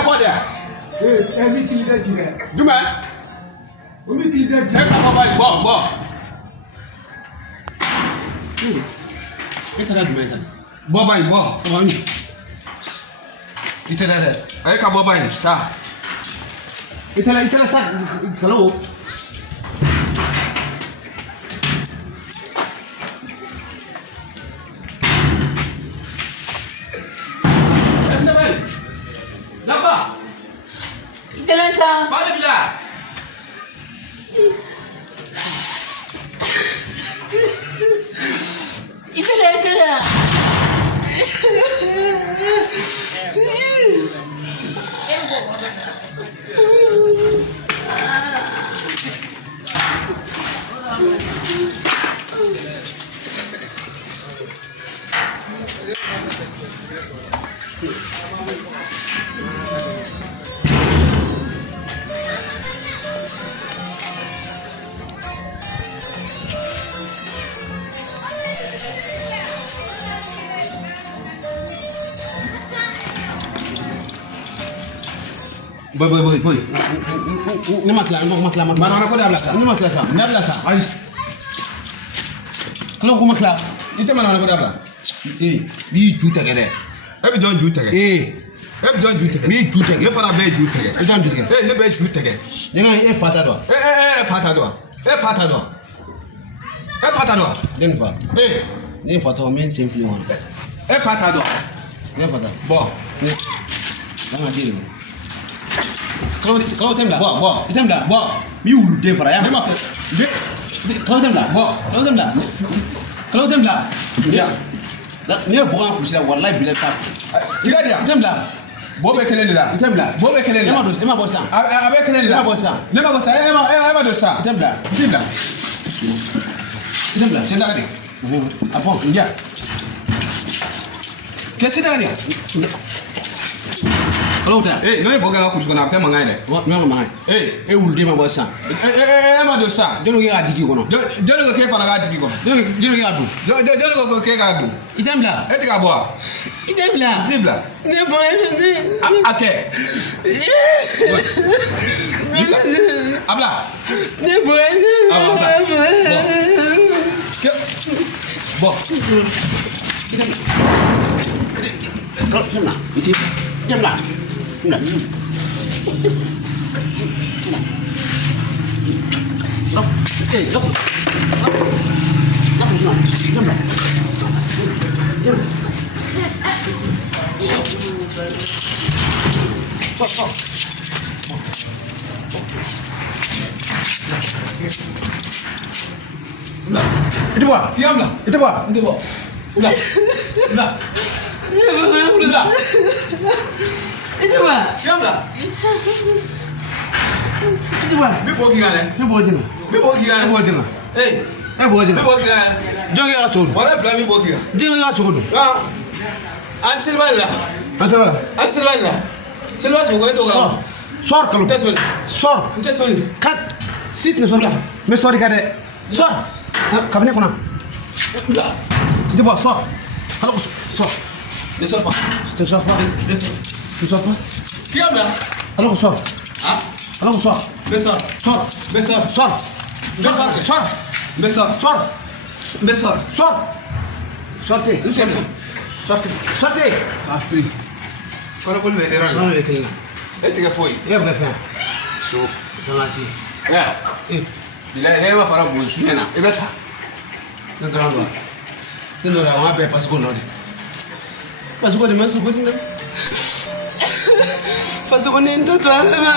ka bɔ dɛ. Ɛbi ti dɛ ti dɛ. Jumɛn. Omi ti dɛ ti. E ka bɔ bɔ bɔ. E taara jumɛn ta. Bɔ ba in bɔ. I tɛ dɛ dɛ. E ka bɔ ba in ta. I tɛ sa kalo. Napa? Jalan sa. Mana bila? Itulah. Boy. Ni makla. Mana ko dabla sa? Ni makla sa. Dabla sa. Ay. Kalau ko makla. Ite mana ko dabla? Bi juta kede. E bi don ju tege. E bi don ju tege. bi juta Ne kede. fana be ju tege. E don juta kede. Ne be ju tege. Ni nga e fata do. Fata do. Fata do. Fata do. Den fa. Ni fata o men sem fli won. Fata do. Ni fata. Bo. Ni. Nga diri. Kalau tem lah. Bo. Tem lah. Bo. Mi ulu de fara ya. Ma fe. Kalau tem lah. Bo. Kalau tem lah. Ya. Ni e bukan kusi la wallahi bila tap. Ira dia. Tem lah. Bo be kelen la. Tem lah. Bo be kelen la. Ema bosa. Abe kelen la. Ema bosa. Ne ma bosa. Ema do sa. Tem lah. Sim la. Tem lah. Senda kadi. Apa? Ya. Kesi da dia. Kalau tak. No e boga ku jona pe mangai de. Nyama mai. E ulu de ma bosa. Ema do sa. Jono ke adigi kono. Jolo ko ke fana ga digi ko. Jono ke adu. Jolo ko ke ga du. Item lah. E tika bo. Item lah. Dibla. Ne boy ne. Ake. Abla. Ne boy ne. Bo. Kalau mana? Itu. Jam lah. Enggak. Stop. Stop. Jam lah. Jam. Stop. Udah. Itu buah. Diam lah. Itu buah. Itu bo. Udah. Udah. Udah. Itu bah. Diam lah. Itu bah. Bi bo ki gane. Ni buah jenga. Bi bo ki gane. Ni buah jenga. Ni buah Bi jenga. bo ki gane. Jogi ka chodo. Wala plan mi bo ki gane. Jogi ka chodo. An silvan la. Antara. An silvan la. Silvan so ko to ga. Sor kalau. Tesol. Sor. Tesol. Kat. Sit ni sor. Me sorry kade. Sor. Kabine kuna. Udah. Itu buah sor. Kalau sor. Desol pa. Sor apa? Desol. Sor apa? Diam lah. Kalau sor. Ah. Kalau sor. Besar. Sor. Besar. Sor. Besar. Sor. Besar. Sor. Besar. Sor. Sorti. Siapa? Sorti. Afri. Kalau boleh veteran. Sono le kelina. Eti ka foi. Ya bukan fan. So. Tomati. Ya. Bila ele va fara busu na. E besa. Não dá nada. Não dá uma pe pas kono di. Pas kono mas kono di. Pas kono ni ndo to ama.